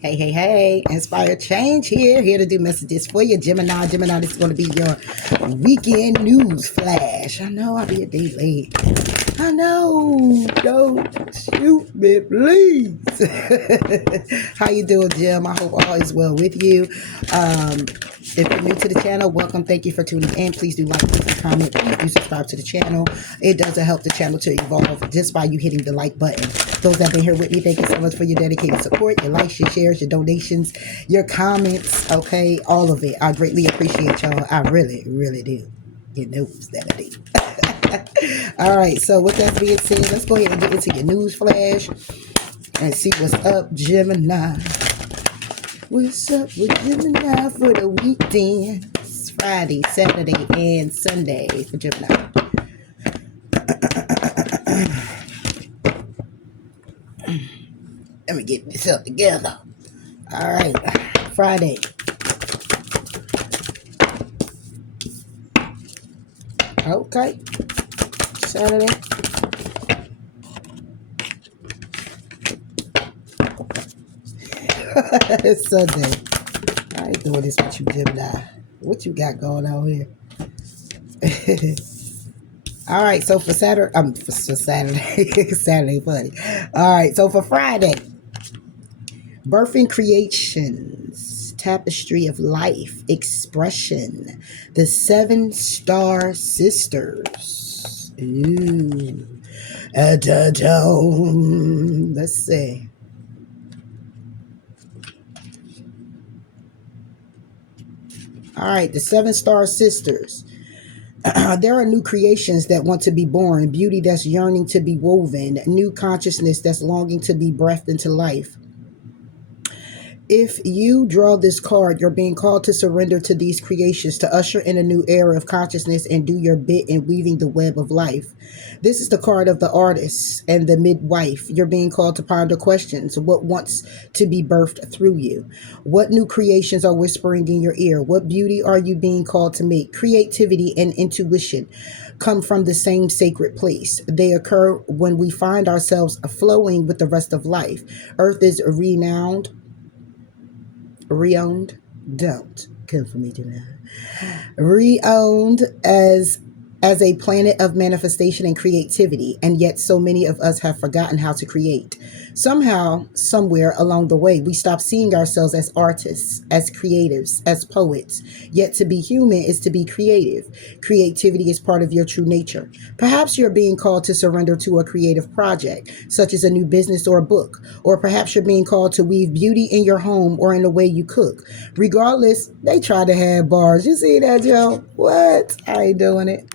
Hey, hey, hey, Inspire Change here to do messages for you, Gemini. Gemini, this is going to be your weekend news flash. I know I'll be a day late. I know. Don't shoot me, please. How you doing, Jim? I hope all is well with you. If you're new to the channel, welcome. Thank you for tuning in. Please do like, please do comment, please do subscribe to the channel. It does help the channel to evolve just by you hitting the like button. Those that have been here with me, thank you so much for your dedicated support, your likes, your shares, your donations, your comments, okay, all of it. I greatly appreciate y'all. I really, really do. You know that I do. All right, so with that being said, let's go ahead and get into your news flash and see what's up, Gemini. What's up with Gemini for the weekend? It's Friday, Saturday, and Sunday for Gemini. Let me get this up together. All right, Friday. Okay, Saturday. It's Sunday. I ain't doing this with you, Gemini. What you got going on here? All right, so for Saturday, for Saturday, Saturday funny. All right, so for Friday, birthing creations, tapestry of life, expression, the 7-star sisters. Ooh, let's see. All right, the 7-star sisters. There are new creations that want to be born, beauty that's yearning to be woven, new consciousness that's longing to be breathed into life. If you draw this card, you're being called to surrender to these creations, to usher in a new era of consciousness and do your bit in weaving the web of life. This is the card of the artist and the midwife. You're being called to ponder questions. What wants to be birthed through you? What new creations are whispering in your ear? What beauty are you being called to make? Creativity and intuition come from the same sacred place. They occur when we find ourselves flowing with the rest of life. Earth is reowned, don't come for me tonight. Reowned as a planet of manifestation and creativity, and yet so many of us have forgotten how to create. Somehow, somewhere along the way, we stop seeing ourselves as artists, as creatives, as poets. Yet to be human is to be creative. Creativity is part of your true nature. Perhaps you're being called to surrender to a creative project, such as a new business or a book, or perhaps you're being called to weave beauty in your home or in the way you cook. Regardless, they try to have bars. You see that, Joe? What? I ain't doing it.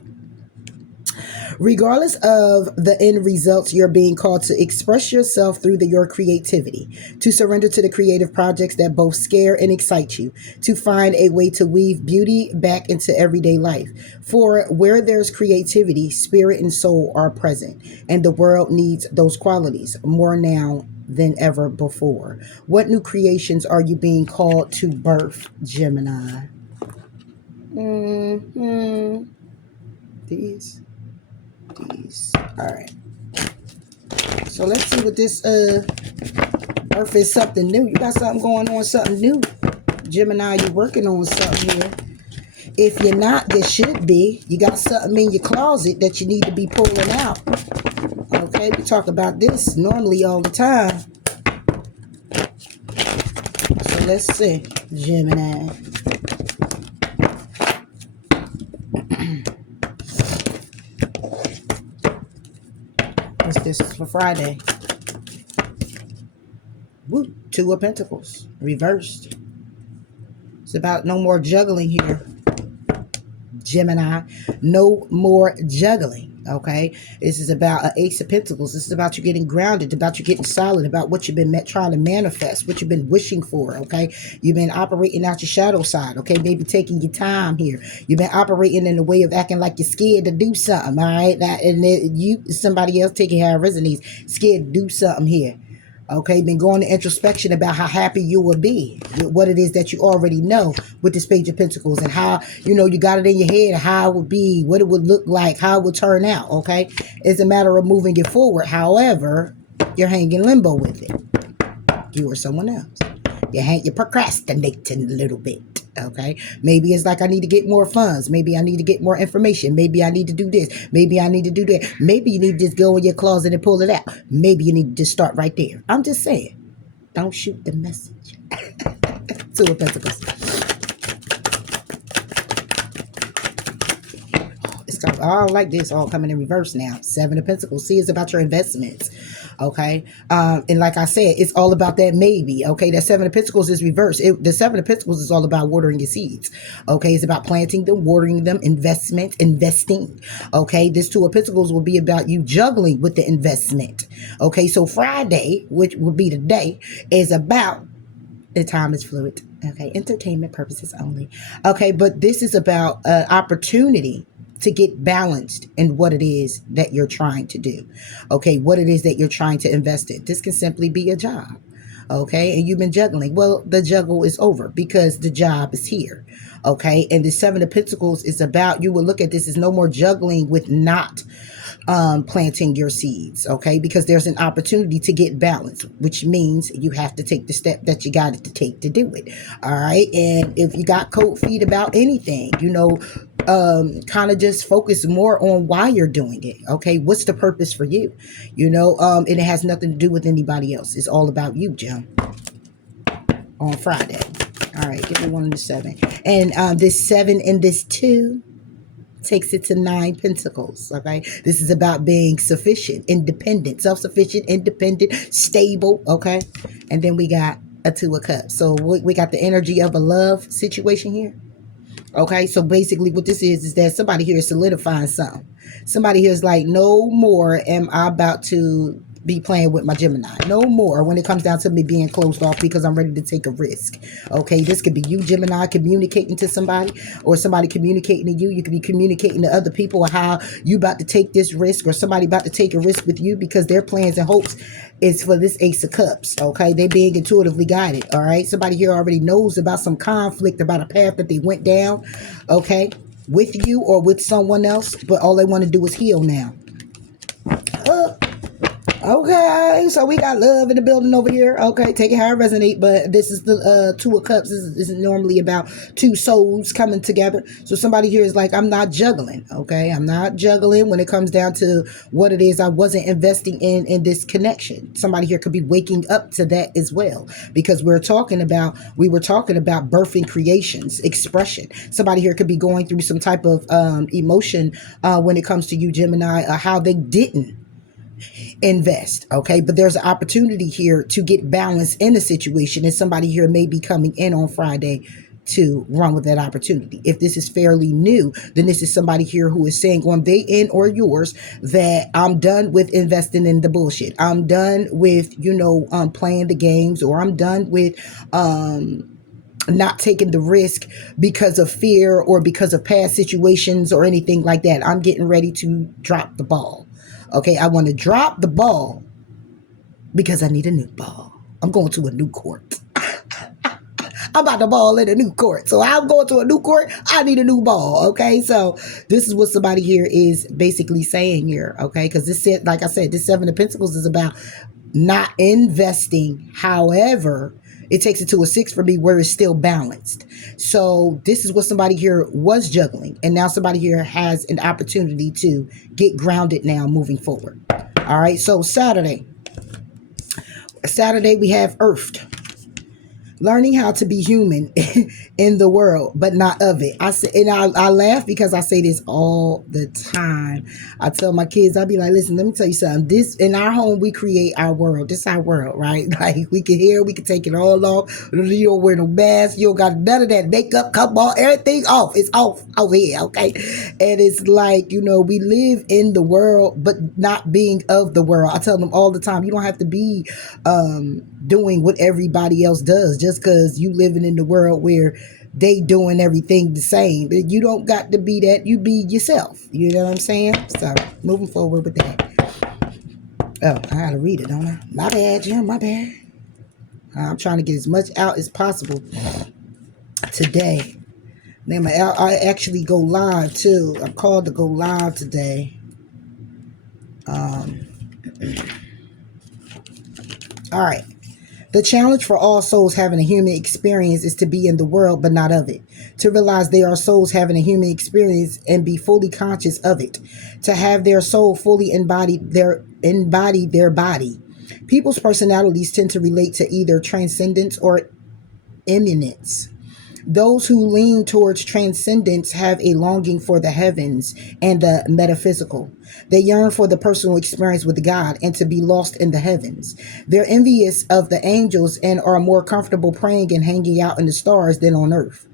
Regardless of the end results, you're being called to express yourself through your creativity, to surrender to the creative projects that both scare and excite you, to find a way to weave beauty back into everyday life. For where there's creativity, spirit and soul are present, and the world needs those qualities more now than ever before. What new creations are you being called to birth, Gemini? These. All right, so let's see what this birth is. Something new. You got something going on, something new, Gemini. You're working on something here. If you're not, there should be. You got something in your closet that you need to be pulling out. Okay, we talk about this normally all the time. So let's see, Gemini. This is for Friday. Woo, 2 of Pentacles, reversed. It's about no more juggling here, Gemini. No more juggling, okay? This is about an Ace of Pentacles. This is about you getting grounded, about you getting solid, about what you've been trying to manifest, what you've been wishing for, okay? You've been operating out your shadow side, okay? Maybe taking your time here. You've been operating in a way of acting like you're scared to do something, all right? And somebody else taking how it resonates, scared to do something here. Okay, been going to introspection about how happy you will be with what it is that you already know with this Page of Pentacles, and how, you know, you got it in your head, how it would be, what it would look like, how it would turn out. Okay, it's a matter of moving it forward. However, you're hanging limbo with it. You or someone else. You're procrastinating a little bit. Okay, maybe it's like I need to get more funds. Maybe I need to get more information. Maybe I need to do this. Maybe I need to do that. Maybe you need to just go in your closet and pull it out. Maybe you need to just start right there. I'm just saying, don't shoot the message. Two of Pentacles. I don't like this all coming in reverse now. Seven of Pentacles. See, it's about your investments. Okay. And like I said, it's all about that maybe. Okay. That Seven of Pentacles is reversed. The Seven of Pentacles is all about watering your seeds. Okay. It's about planting them, watering them, investing. Okay. This Two of Pentacles will be about you juggling with the investment. Okay. So Friday, which will be the day, is about the time is fluid. Okay. Entertainment purposes only. Okay. But this is about opportunity to get balanced in what it is that you're trying to do. Okay, what it is that you're trying to invest in. This can simply be a job. Okay, and you've been juggling. Well, the juggle is over because the job is here. Okay, and the Seven of Pentacles is about, you will look at this as no more juggling with not planting your seeds. Okay, because there's an opportunity to get balanced, which means you have to take the step that you got to take to do it. All right, and if you got cold feet about anything, kind of just focus more on why you're doing it. Okay, what's the purpose for you? And it has nothing to do with anybody else. It's all about you, Jim. On Friday. All right, give me one of the seven. And this seven and this two takes it to Nine Pentacles. Okay, this is about being sufficient, independent, self-sufficient, independent, stable. Okay, and then we got a Two of Cups. So we got the energy of a love situation here. Okay, so basically what this is that somebody here is solidifying something. Somebody here is like, no more am I about to be playing with my Gemini. No more when it comes down to me being closed off because I'm ready to take a risk. Okay, this could be you, Gemini, communicating to somebody, or somebody communicating to you. You could be communicating to other people how you about to take this risk, or somebody about to take a risk with you because their plans and hopes is for this Ace of Cups. Okay, they being intuitively guided. All right, somebody here already knows about some conflict, about a path that they went down. Okay, with you or with someone else, but all they want to do is heal now. Okay, so we got love in the building over here. Okay, take it how it resonate, but this is the Two of Cups. This is normally about two souls coming together. So somebody here is like, I'm not juggling. Okay, I'm not juggling when it comes down to what it is I wasn't investing in this connection. Somebody here could be waking up to that as well, because we were talking about birthing creations, expression. Somebody here could be going through some type of emotion when it comes to you, Gemini, how they didn't invest. Okay, but there's an opportunity here to get balance in the situation, and somebody here may be coming in on Friday to run with that opportunity. If this is fairly new, then this is somebody here who is saying on their end or yours that I'm done with investing in the bullshit. I'm done with playing the games, or I'm done with not taking the risk because of fear or because of past situations or anything like that. I'm getting ready to drop the ball. Okay, I want to drop the ball because I need a new ball. I'm going to a new court. I'm about to ball in a new court. So I'm going to a new court. I need a new ball. Okay, so this is what somebody here is basically saying here. Okay, because this, like I said, this Seven of Pentacles is about not investing. However, it takes it to a six for me where it's still balanced. So this is what somebody here was juggling. And now somebody here has an opportunity to get grounded now moving forward. All right. So Saturday we have Earthed. Learning how to be human in the world, but not of it. I say, and I laugh because I say this all the time. I tell my kids, I'll be like, listen, let me tell you something. This, in our home, we create our world. This is our world, right? Like, we can hear, we can take it all off. You don't wear no mask. You don't got none of that makeup, come on, everything off. It's off over here, okay? And it's like, we live in the world, but not being of the world. I tell them all the time, you don't have to be doing what everybody else does just because you living in the world where they doing everything the same. You don't got to be that. You be yourself. You know what I'm saying? So moving forward with that. Oh, I gotta read it, don't I? My bad, Jim. My bad. I'm trying to get as much out as possible today. Then I actually go live too. I'm called to go live today. All right. The challenge for all souls having a human experience is to be in the world but not of it. To realize they are souls having a human experience and be fully conscious of it. To have their soul fully embody their body. People's personalities tend to relate to either transcendence or immanence. Those who lean towards transcendence have a longing for the heavens and the metaphysical. They yearn for the personal experience with God and to be lost in the heavens. They're envious of the angels and are more comfortable praying and hanging out in the stars than on earth.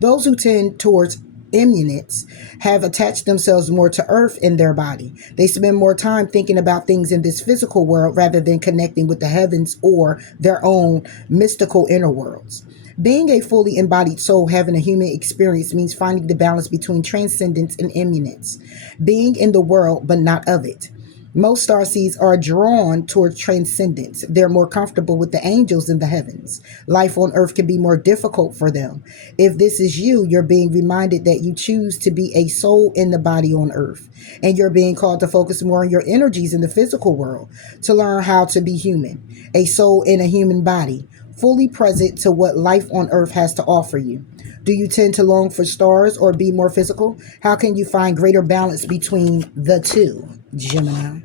Those who tend towards immanence have attached themselves more to earth in their body. They spend more time thinking about things in this physical world rather than connecting with the heavens or their own mystical inner worlds. Being a fully embodied soul having a human experience means finding the balance between transcendence and immanence, being in the world but not of it. Most starseeds are drawn towards transcendence. They're more comfortable with the angels in the heavens. Life on earth can be more difficult for them. If this is you, you're being reminded that you choose to be a soul in the body on earth. And you're being called to focus more on your energies in the physical world, to learn how to be human, a soul in a human body, fully present to what life on earth has to offer you. Do you tend to long for stars or be more physical? How can you find greater balance between the two, Gemini?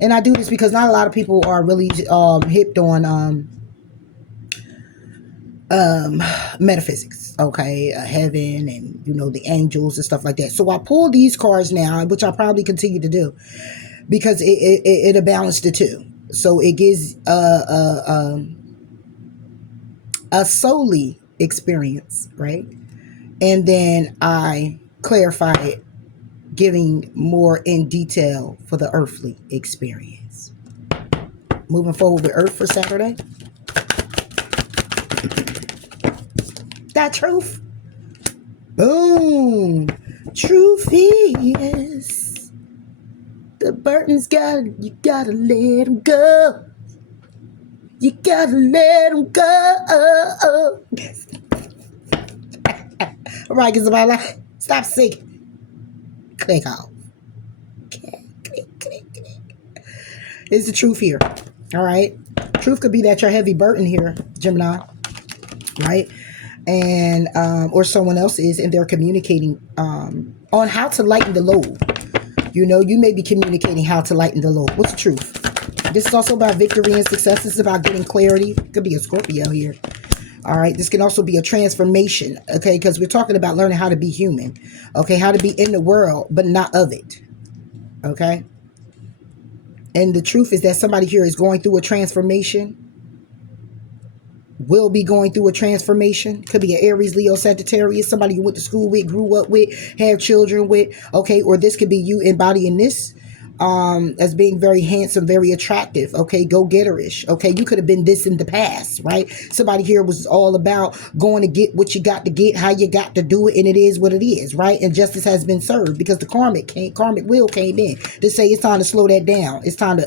And I do this because not a lot of people are really hipped on metaphysics, okay, heaven and the angels and stuff like that. So I pull these cards now, which I'll probably continue to do because it'll balance the two. So it gives a solely experience, right? And then I clarify it, giving more in detail for the earthly experience. Moving forward with Earth for Saturday. That truth. Boom. Truth is the burden's you gotta let him go. You gotta let him go. All right, get somebody like, stop singing. Click off. Click. It's the truth here. All right. Truth could be that you're heavy burden here, Gemini. Right? And or someone else is, and they're communicating on how to lighten the load. You may be communicating how to lighten the load. What's the truth? This is also about victory and success. This is about getting clarity. Could be a Scorpio here. All right. This can also be a transformation. Okay. Because we're talking about learning how to be human. Okay. How to be in the world, but not of it. Okay. And the truth is that somebody here is going through a transformation. Will be going through a transformation. Could be an Aries, Leo, Sagittarius. Somebody you went to school with, grew up with, have children with. Okay. Or this could be you embodying this as being very handsome, very attractive, okay, go-getterish, okay. You could have been this in the past, right? Somebody here was all about going to get what you got to get, how you got to do it, and it is what it is, right? And justice has been served because the karmic will came in to say it's time to slow that down. It's time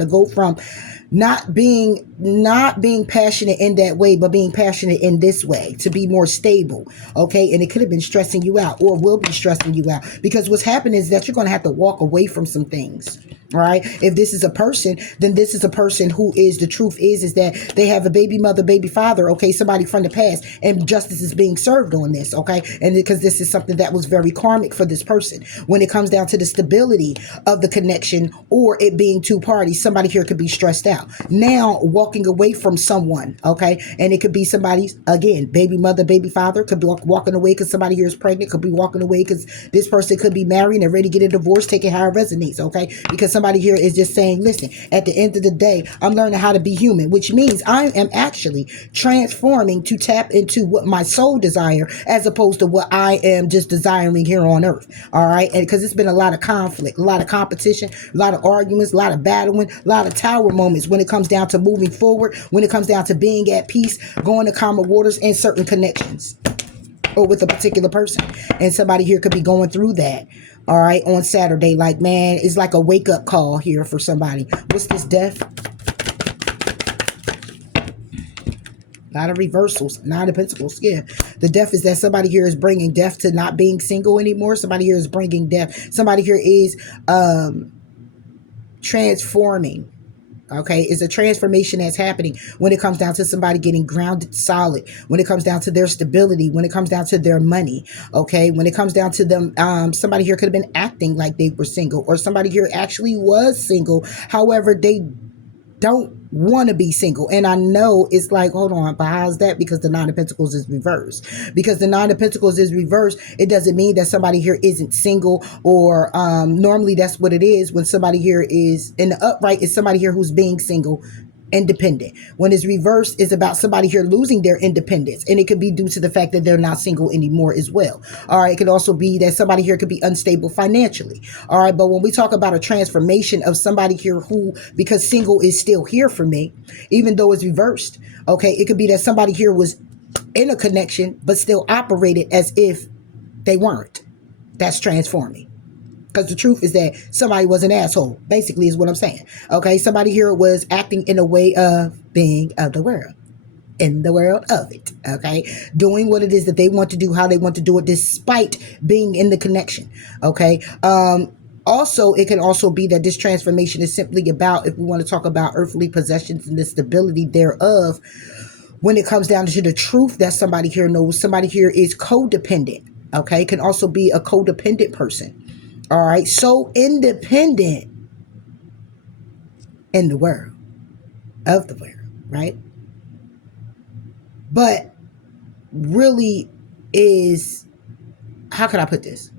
to go from not being passionate in that way, but being passionate in this way to be more stable. Okay. And it could have been stressing you out or will be stressing you out because what's happening is that you're going to have to walk away from some things. All right. If this is a person, then this is a person who is, the truth is that they have a baby mother, baby father. Okay. Somebody from the past, and justice is being served on this. Okay. And because this is something that was very karmic for this person when it comes down to the stability of the connection or it being two parties, somebody here could be stressed out. Now walking away from someone. Okay. And it could be somebody's, again, baby mother, baby father, could be walking away because somebody here is pregnant, could be walking away because this person could be married and ready to get a divorce, take it how it resonates. Okay. Because somebody here is just saying, listen, at the end of the day, I'm learning how to be human, which means I am actually transforming to tap into what my soul desire as opposed to what I am just desiring here on earth. All right. And because it's been a lot of conflict, a lot of competition, a lot of arguments, a lot of battling, a lot of tower moments when it comes down to moving forward, when it comes down to being at peace, going to calmer waters and certain connections or with a particular person. And somebody here could be going through that. All right. On Saturday, like, man, it's like a wake up call here for somebody. What's this, death? A lot of reversals, Nine of Pentacles. Yeah. The death is that somebody here is bringing death to not being single anymore. Somebody here is bringing death. Somebody here is transforming Okay, it's a transformation that's happening when it comes down to somebody getting grounded solid, when it comes down to their stability, when it comes down to their money. Okay, when it comes down to them, somebody here could have been acting like they were single, or somebody here actually was single. However, they don't want to be single. And I know it's like, hold on, but how's that? Because the Nine of Pentacles is reversed. Because the Nine of Pentacles is reversed, it doesn't mean that somebody here isn't single, or normally that's what it is when somebody here is in the upright, is somebody here who's being single, independent. When it's reversed, it's about somebody here losing their independence, and it could be due to the fact that they're not single anymore as well. All right, it could also be that somebody here could be unstable financially. All right, but when we talk about a transformation of somebody here who, because single is still here for me, even though it's reversed, okay, it could be that somebody here was in a connection but still operated as if they weren't. That's transforming. Because the truth is that somebody was an asshole, basically, is what I'm saying. Okay, somebody here was acting in a way of being of the world, in the world of it. Okay, doing what it is that they want to do, how they want to do it, despite being in the connection. Okay, also, it can also be that this transformation is simply about, if we want to talk about earthly possessions and the stability thereof, when it comes down to the truth that somebody here knows, somebody here is codependent. Okay, it can also be a codependent person. All right, so independent in the world, of the world, right? But really is, how can I put this?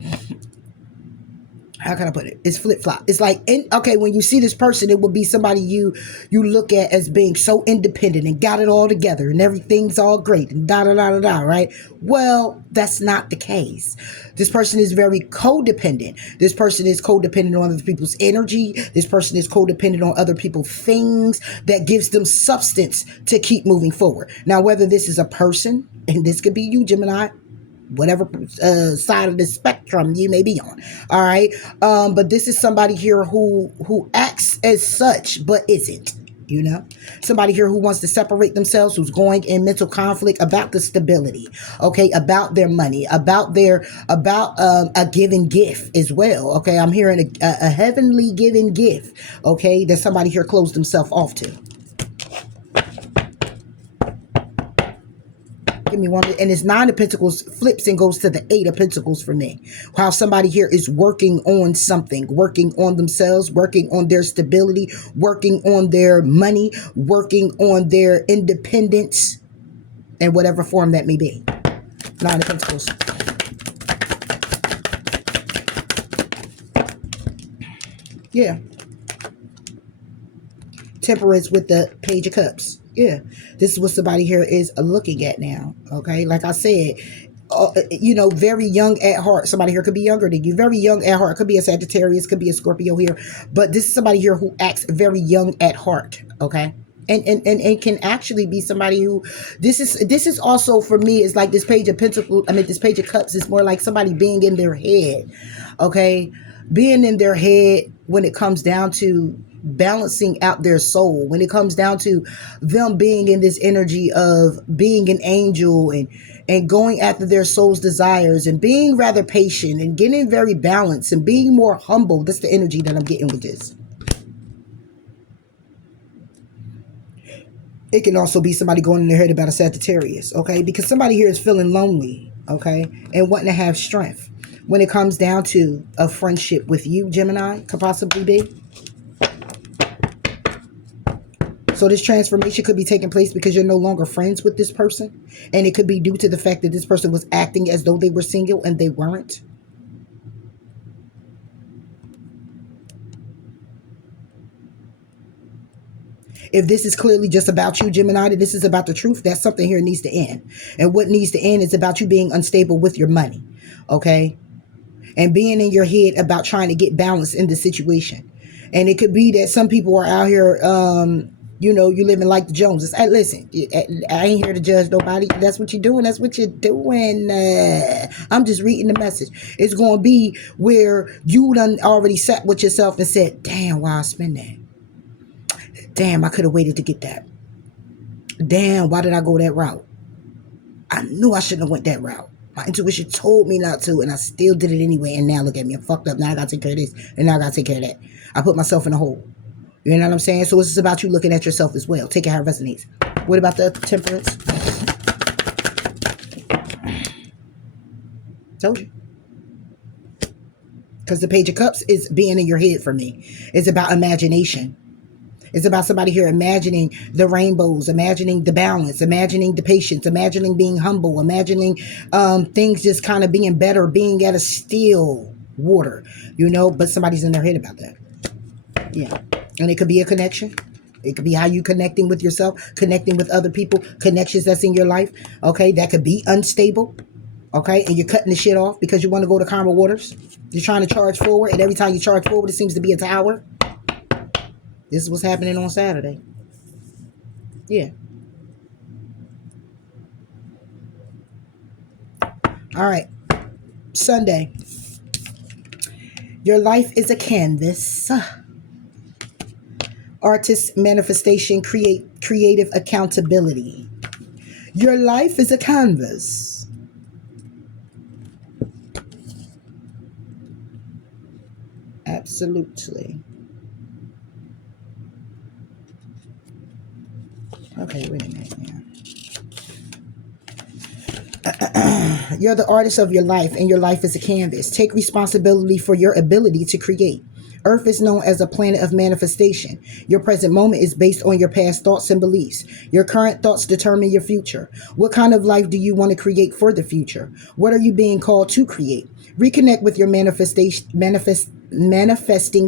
How can I put it? It's flip-flop. It's like, okay, when you see this person, it will be somebody you look at as being so independent and got it all together and everything's all great and da-da-da-da-da, right? Well, that's not the case. This person is very codependent. This person is codependent on other people's energy. This person is codependent on other people's things that gives them substance to keep moving forward. Now, whether this is a person, and this could be you, Gemini, whatever side of the spectrum you may be on. All right. But this is somebody here who acts as such, but isn't, you know, somebody here who wants to separate themselves, who's going in mental conflict about the stability. Okay. About their money, about a given gift as well. Okay. I'm hearing a heavenly given gift. Okay. That somebody here closed themselves off to. Give me one, and it's Nine of Pentacles flips and goes to the Eight of Pentacles for me. How somebody here is working on something, working on themselves, working on their stability, working on their money, working on their independence, in whatever form that may be. Nine of Pentacles. Yeah. Temperance with the Page of Cups. Yeah, this is what somebody here is looking at now. Okay, like I said, you know, very young at heart. Somebody here could be younger than you, very young at heart. Could be a Sagittarius, could be a Scorpio here, but this is somebody here who acts very young at heart. Okay. And can actually be somebody who, this is also for me, is like this Page of Pentacles, this Page of Cups is more like somebody being in their head. Okay, being in their head when it comes down to balancing out their soul, when it comes down to them being in this energy of being an angel and going after their soul's desires and being rather patient and getting very balanced and being more humble. That's the energy that I'm getting with this. It can also be somebody going in their head about a Sagittarius, okay? Because somebody here is feeling lonely, okay? And wanting to have strength. When it comes down to a friendship with you, Gemini, could possibly be. So this transformation could be taking place because you're no longer friends with this person. And it could be due to the fact that this person was acting as though they were single and they weren't. If this is clearly just about you, Gemini, that this is about the truth, that something here needs to end. And what needs to end is about you being unstable with your money. Okay? And being in your head about trying to get balance in the situation. And it could be that some people are out here, you know, you living like the Joneses. Hey, listen, I ain't here to judge nobody. That's what you're doing. That's what you're doing. I'm just reading the message. It's going to be where you done already sat with yourself and said, damn, why I spend that? Damn, I could have waited to get that. Damn, why did I go that route? I knew I shouldn't have went that route. My intuition told me not to, and I still did it anyway. And now look at me. I'm fucked up. Now I got to take care of this. And now I got to take care of that. I put myself in a hole. You know what I'm saying? So it's about you looking at yourself as well. Take it how it resonates. What about the temperance? Told you. Because the Page of Cups is being in your head for me. It's about imagination. It's about somebody here imagining the rainbows, imagining the balance, imagining the patience, imagining being humble, imagining things just kind of being better, being at a still water, you know, but somebody's in their head about that. Yeah. And it could be a connection. It could be how you connecting with yourself, connecting with other people, connections that's in your life. Okay. That could be unstable. Okay. And you're cutting the shit off because you want to go to calmer waters. You're trying to charge forward. And every time you charge forward, it seems to be a tower. This is what's happening on Saturday. Yeah. All right. Sunday. Your life is a canvas. Artist manifestation, creative accountability. Your life is a canvas. Absolutely. Okay, wait a minute now. You're the artist of your life, and your life is a canvas. Take responsibility for your ability to create. Earth is known as a planet of manifestation. Your present moment is based on your past thoughts and beliefs. Your current thoughts determine your future. What kind of life do you want to create for the future? What are you being called to create? Reconnect with your manifesting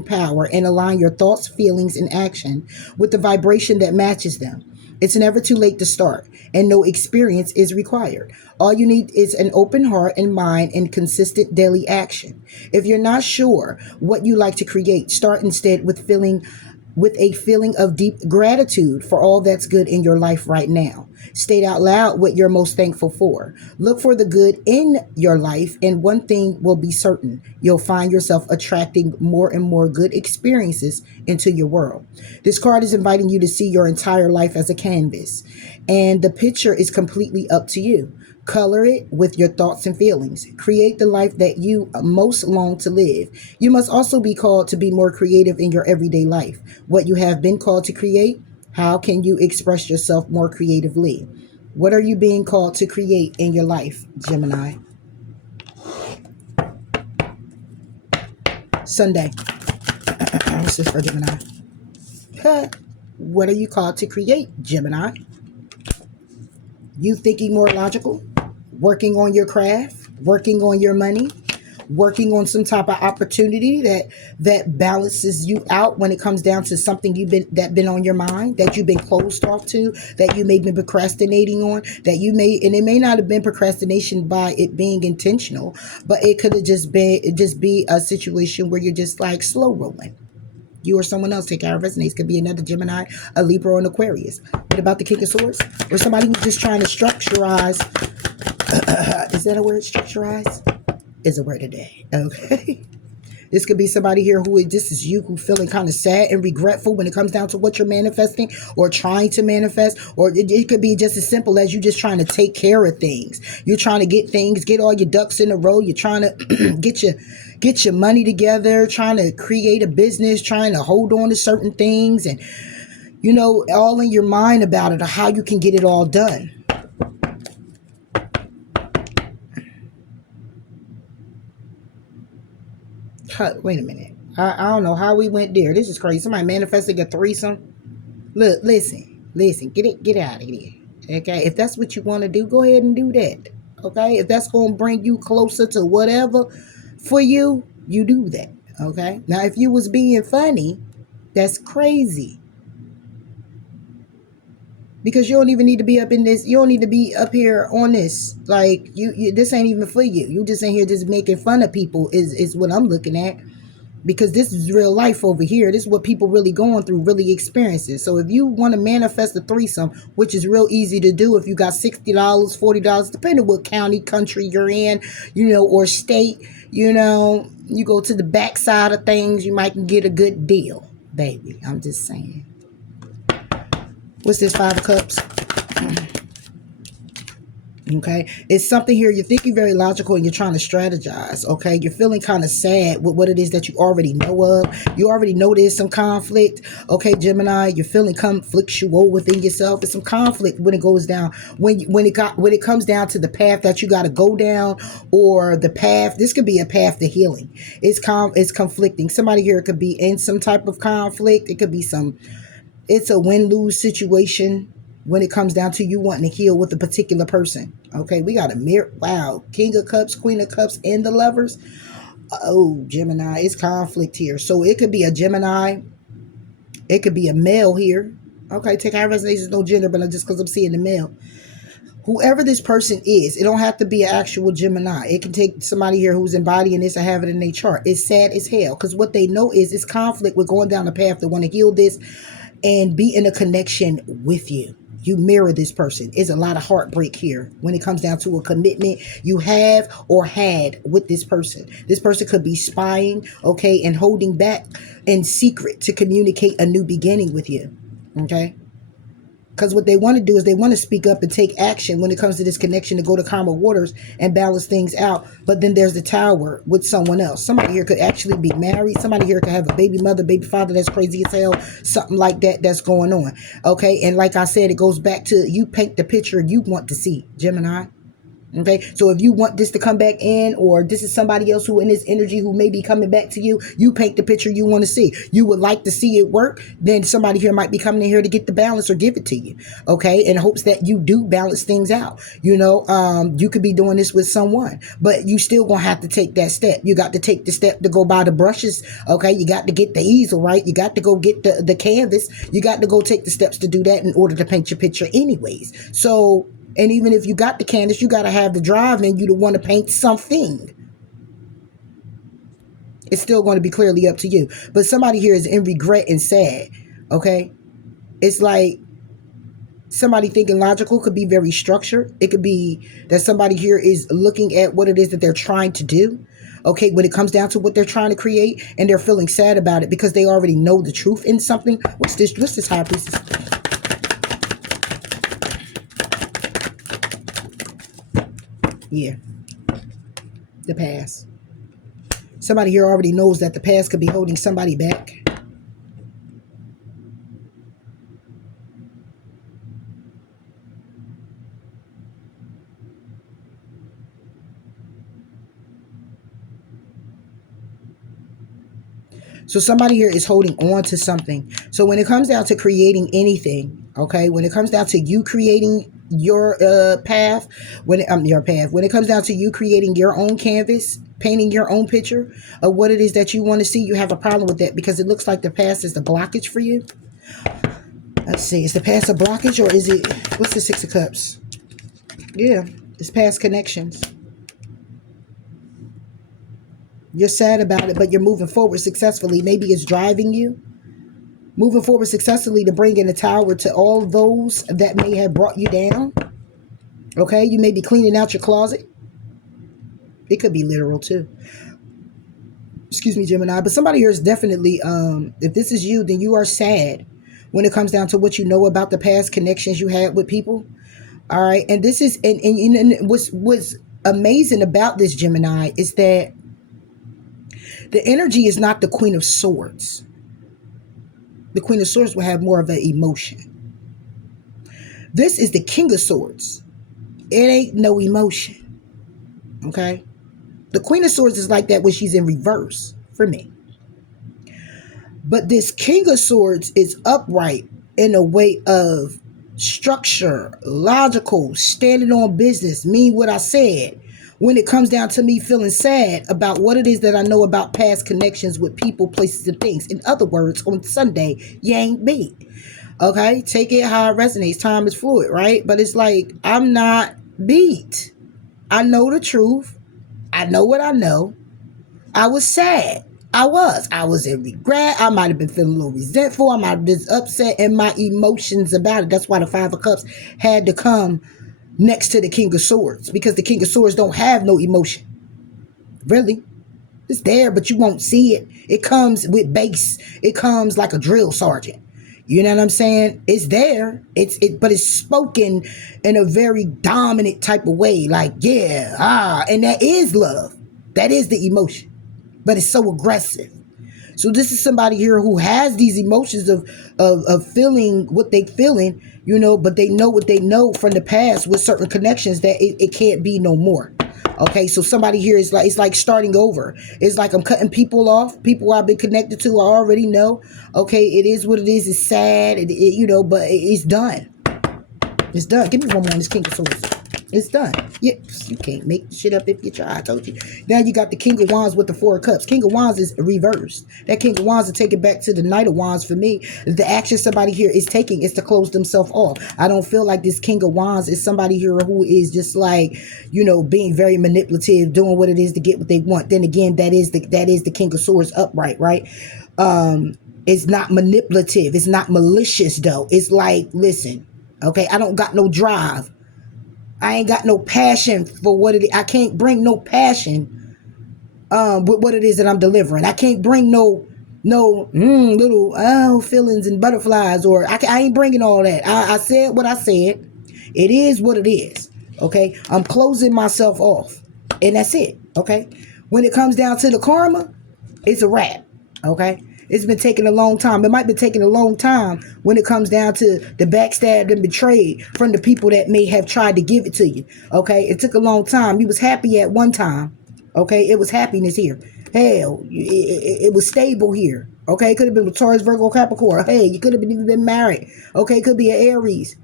power and align your thoughts, feelings, and action with the vibration that matches them. It's never too late to start, and no experience is required. All you need is an open heart and mind and consistent daily action. If you're not sure what you like to create, start instead with a feeling of deep gratitude for all that's good in your life right now. State out loud what you're most thankful for. Look for the good in your life, and one thing will be certain. You'll find yourself attracting more and more good experiences into your world. This card is inviting you to see your entire life as a canvas, and the picture is completely up to you. Color it with your thoughts and feelings. Create the life that you most long to live. You must also be called to be more creative in your everyday life. What you have been called to create, how can you express yourself more creatively? What are you being called to create in your life, Gemini? Sunday. This is for Gemini. What are you called to create, Gemini? You thinking more logical? Working on your craft? Working on your money? Working on some type of opportunity that balances you out when it comes down to something that been on your mind, that you've been closed off to, that you may be procrastinating on, that you may, and it may not have been procrastination by it being intentional, but it could have just be a situation where you're just like slow rolling. You or someone else, take out resonates. Could be another Gemini, a Libra, or an Aquarius. What about the King of Swords? Or somebody who's just trying to structurize. Is that a word? Structurize is a word today. Okay. This could be somebody here this is you who feeling kind of sad and regretful when it comes down to what you're manifesting or trying to manifest. Or it could be just as simple as you just trying to take care of things. You're trying to get all your ducks in a row. You're trying to get your money together, trying to create a business, trying to hold on to certain things, and all in your mind about it or how you can get it all done. Wait a minute. I don't know how we went there. This is crazy. Somebody manifesting a threesome. Look, listen. Get out of here. Okay, if that's what you want to do, go ahead and do that. Okay, if that's going to bring you closer to whatever for you, you do that. Okay, now if you was being funny, that's crazy. Because you don't even need to be up in this. You don't need to be up here on this. Like you this ain't even for you. You just in here just making fun of people is what I'm looking at. Because this is real life over here. This is what people really going through, really experiencing. So if you want to manifest a threesome, which is real easy to do if you got $60, $40, depending what county, country you're in, or state, you go to the backside of things, you might get a good deal, baby. I'm just saying. What's this, Five of Cups? Okay, it's something here. You're thinking very logical and you're trying to strategize. Okay, you're feeling kind of sad with what it is that you already know of. You already know there's some conflict. Okay, Gemini, you're feeling conflictual within yourself. It's some conflict when it goes down. When it comes down to the path that you got to go down, or the path. This could be a path to healing. It's conflicting. Somebody here could be in some type of conflict. It could be some. It's a win-lose situation when it comes down to you wanting to heal with a particular person. Okay, we got a mirror. Wow, King of Cups, Queen of Cups, and the Lovers. Oh, Gemini, it's conflict here. So it could be a Gemini. It could be a male here. Okay, take high resonations, no gender, but just because I'm seeing the male. Whoever this person is, it don't have to be an actual Gemini. It can take somebody here who's embodying this and have it in their chart. It's sad as hell because what they know is it's conflict with going down the path to want to heal this and be in a connection with you. You mirror this person. It's a lot of heartbreak here when it comes down to a commitment you have or had with this person. This person could be spying, okay, and holding back in secret to communicate a new beginning with you, okay? Because what they want to do is they want to speak up and take action when it comes to this connection to go to calmer waters and balance things out. But then there's the tower with someone else. Somebody here could actually be married. Somebody here could have a baby mother, baby father that's crazy as hell. Something like that that's going on. Okay. And like I said, it goes back to you paint the picture you want to see, Gemini. Okay, so if you want this to come back in, or this is somebody else who in this energy who may be coming back to you, you paint the picture you want to see. You would like to see it work, then somebody here might be coming in here to get the balance or give it to you. Okay, in hopes that you do balance things out. You know, you could be doing this with someone, but you still gonna have to take that step. You got to take the step to go buy the brushes. Okay, you got to get the easel, right? You got to go get the canvas. You got to go take the steps to do that in order to paint your picture anyways. So, and even if you got the canvas, you got to have the drive in you to want to paint something. It's still going to be clearly up to you. But somebody here is in regret and sad. Okay? It's like somebody thinking logical could be very structured. It could be that somebody here is looking at what it is that they're trying to do. Okay, when it comes down to what they're trying to create, and they're feeling sad about it because they already know the truth in something. What's this high priestess? Yeah, the past. Somebody here already knows that the past could be holding somebody back. So somebody here is holding on to something. So when it comes down to creating anything, okay, when it comes down to you creating your path, when it comes down to you creating your own canvas, painting your own picture of what it is that you want to see, you have a problem with that because it looks like the past is the blockage for you. Let's see, is the past a blockage, or is it, what's the Six of Cups? Yeah, it's past connections. You're sad about it, but you're moving forward successfully. Maybe it's driving you. Moving forward successfully to bring in a tower to all those that may have brought you down. Okay, you may be cleaning out your closet. It could be literal too. Excuse me, Gemini. But somebody here is definitely, if this is you, then you are sad when it comes down to what you know about the past connections you had with people. All right, and this is, and what's amazing about this, Gemini, is that the energy is not the Queen of Swords. The Queen of Swords will have more of an emotion. This is the King of Swords. It ain't no emotion. Okay? The Queen of Swords is like that when she's in reverse for me. But this King of Swords is upright in a way of structure, logical, standing on business, mean what I said. When it comes down to me feeling sad about what it is that I know about past connections with people, places, and things. In other words, on Sunday, you ain't beat. Okay? Take it how it resonates. Time is fluid, right? But it's like, I'm not beat. I know the truth. I know what I know. I was sad. I was in regret. I might have been feeling a little resentful. I might have been upset, and my emotions about it. That's why the Five of Cups had to come next to the King of Swords, because the King of Swords don't have no emotion. Really. It's there, but you won't see it. It comes with base. It comes like a drill sergeant. You know what I'm saying? It's there. But it's spoken in a very dominant type of way. Like, yeah, and that is love. That is the emotion. But it's so aggressive. So this is somebody here who has these emotions of feeling what they feeling, but they know what they know from the past with certain connections that it can't be no more. Okay, so somebody here is like, it's like starting over. It's like I'm cutting people off, people I've been connected to, I already know. Okay, it is what it is. It's sad, but it's done. It's done. Give me one more on this King of Swords. It's done. Yes, you can't make shit up if you try. I told you. Now you got the King of Wands with the Four of Cups. King of Wands is reversed. That King of Wands will take it back to the Knight of Wands for me. The action somebody here is taking is to close themselves off. I don't feel like this King of Wands is somebody here who is just like, being very manipulative, doing what it is to get what they want. Then again, that is the King of Swords upright, right? It's not manipulative. It's not malicious though. It's like, listen, okay, I don't got no drive. I ain't got no passion for what it is. I can't bring no passion with what it is that I'm delivering. I can't bring no little feelings and butterflies, or I ain't bringing all that. I said what I said. It is what it is. Okay, I'm closing myself off, and that's it. Okay, when it comes down to the karma, it's a wrap. Okay. It's been taking a long time. It might be taking a long time when it comes down to the backstabbed and betrayed from the people that may have tried to give it to you. Okay, it took a long time. You was happy at one time. Okay, it was happiness here. Hell, it was stable here. Okay, it could have been with Taurus, Virgo, Capricorn. Hey, you could have even been married. Okay, it could be an Aries.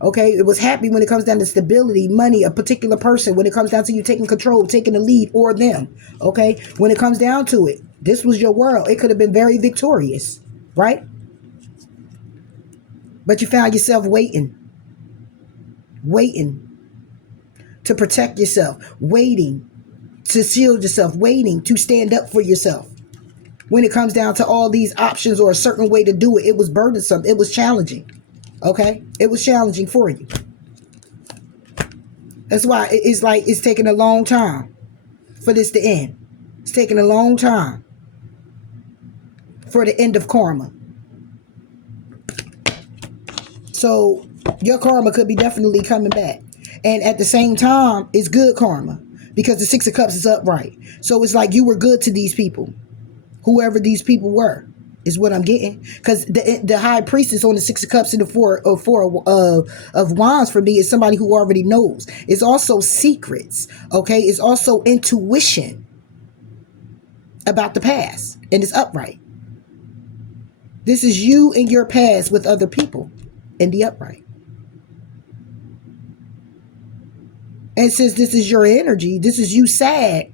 Okay, it was happy when it comes down to stability, money, a particular person, when it comes down to you taking control, taking the lead, or them. Okay, when it comes down to it, this was your world. It could have been very victorious, right? But you found yourself waiting to protect yourself, waiting to shield yourself, waiting to stand up for yourself. When it comes down to all these options or a certain way to do it, it was burdensome. It was challenging. Okay, it was challenging for you. That's why it's like it's taking a long time for this to end. It's taking a long time for the end of karma. So your karma could be definitely coming back. And at the same time, it's good karma because the Six of Cups is upright. So it's like you were good to these people, whoever these people were. Is what I'm getting, because the High Priestess on the Six of Cups and the Four of Wands for me is somebody who already knows. It's also secrets, okay? It's also intuition about the past, and it's upright. This is you and your past with other people in the upright. And since this is your energy, this is you sad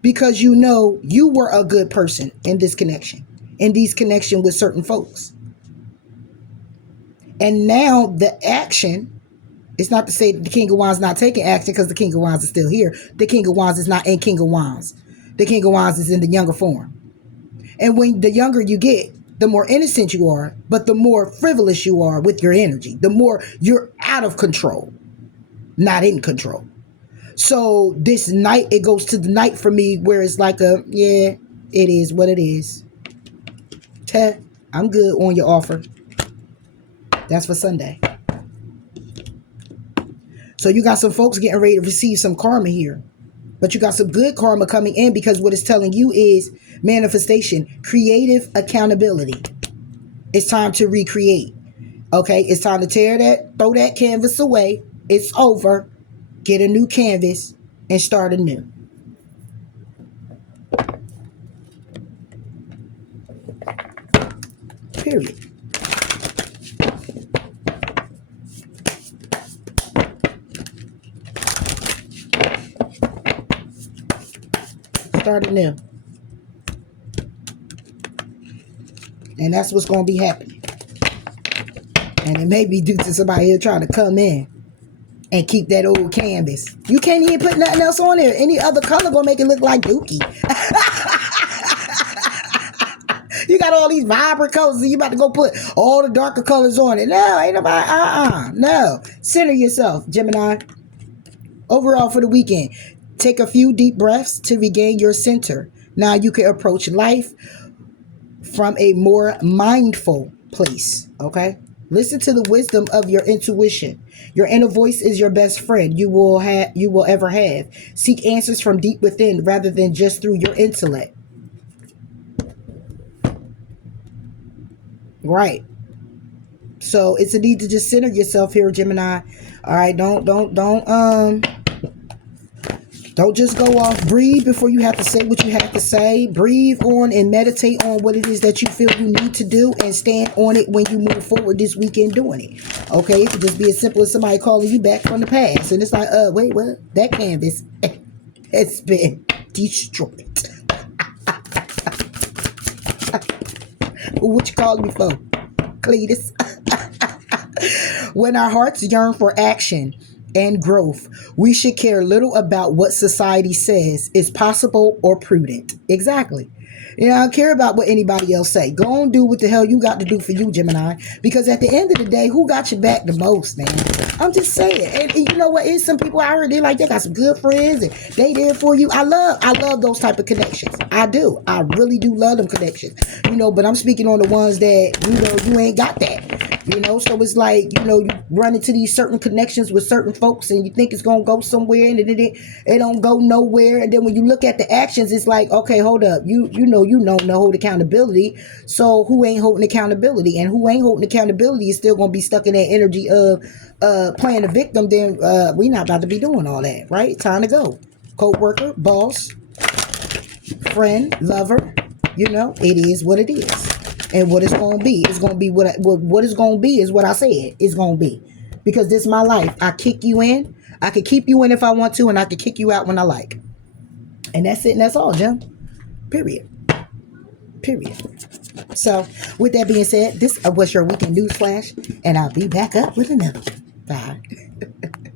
because you know you were a good person in this connection. In these connection with certain folks. And now the action, it's not to say that the King of Wands not taking action because the King of Wands is still here. The King of Wands is not in King of Wands. The King of Wands is in the younger form. And when the younger you get, the more innocent you are, but the more frivolous you are with your energy. The more you're out of control, not in control. So this night, it goes to the night for me where it's like it is what it is. I'm good on your offer. That's for Sunday. So you got some folks getting ready to receive some karma here. But you got some good karma coming in because what it's telling you is manifestation, creative accountability. It's time to recreate. Okay, it's time to throw that canvas away. It's over. Get a new canvas and start anew. Period. Start anew. And that's what's going to be happening. And it may be due to somebody here trying to come in and keep that old canvas. You can't even put nothing else on there. Any other color going to make it look like dookie. You got all these vibrant colors and you about to go put all the darker colors on it. No, ain't nobody, no. Center yourself, Gemini. Overall for the weekend, take a few deep breaths to regain your center. Now you can approach life from a more mindful place. Okay. Listen to the wisdom of your intuition. Your inner voice is your best friend you will ever have. Seek answers from deep within rather than just through your intellect. Right. So it's a need to just center yourself here, Gemini. All right, don't just go off. Breathe before you have to say what you have to say. Breathe on and meditate on what it is that you feel you need to do, and stand on it when you move forward this weekend doing it. Okay, it could just be as simple as somebody calling you back from the past, and it's like, wait, what? That canvas has been destroyed. What you calling me for, Cletus? When our hearts yearn for action and growth, we should care little about what society says is possible or prudent. Exactly. You know, I don't care about what anybody else say. Go and do what the hell you got to do for you, Gemini. Because at the end of the day, who got your back the most, man? I'm just saying. And you know what? It's some people out here, they got some good friends and they there for you. I love those type of connections. I do. I really do love them connections. You know, but I'm speaking on the ones that, you know, you ain't got that. You know, so it's like, you know, you run into these certain connections with certain folks and you think it's going to go somewhere, and it don't go nowhere. And then when you look at the actions, it's like, okay, hold up. You don't hold accountability. So who ain't holding accountability? And who ain't holding accountability is still going to be stuck in that energy of playing a victim. Then we not about to be doing all that, right? Time to go. Co-worker, boss, friend, lover. You know, it is what it is. And what it's going to be, it's going to be what it's going to be is what I said it's going to be. Because this is my life. I kick you in. I could keep you in if I want to, and I could kick you out when I like. And that's it, and that's all, Jim. Period. So, with that being said, this was your weekend news flash, and I'll be back up with another one. Bye.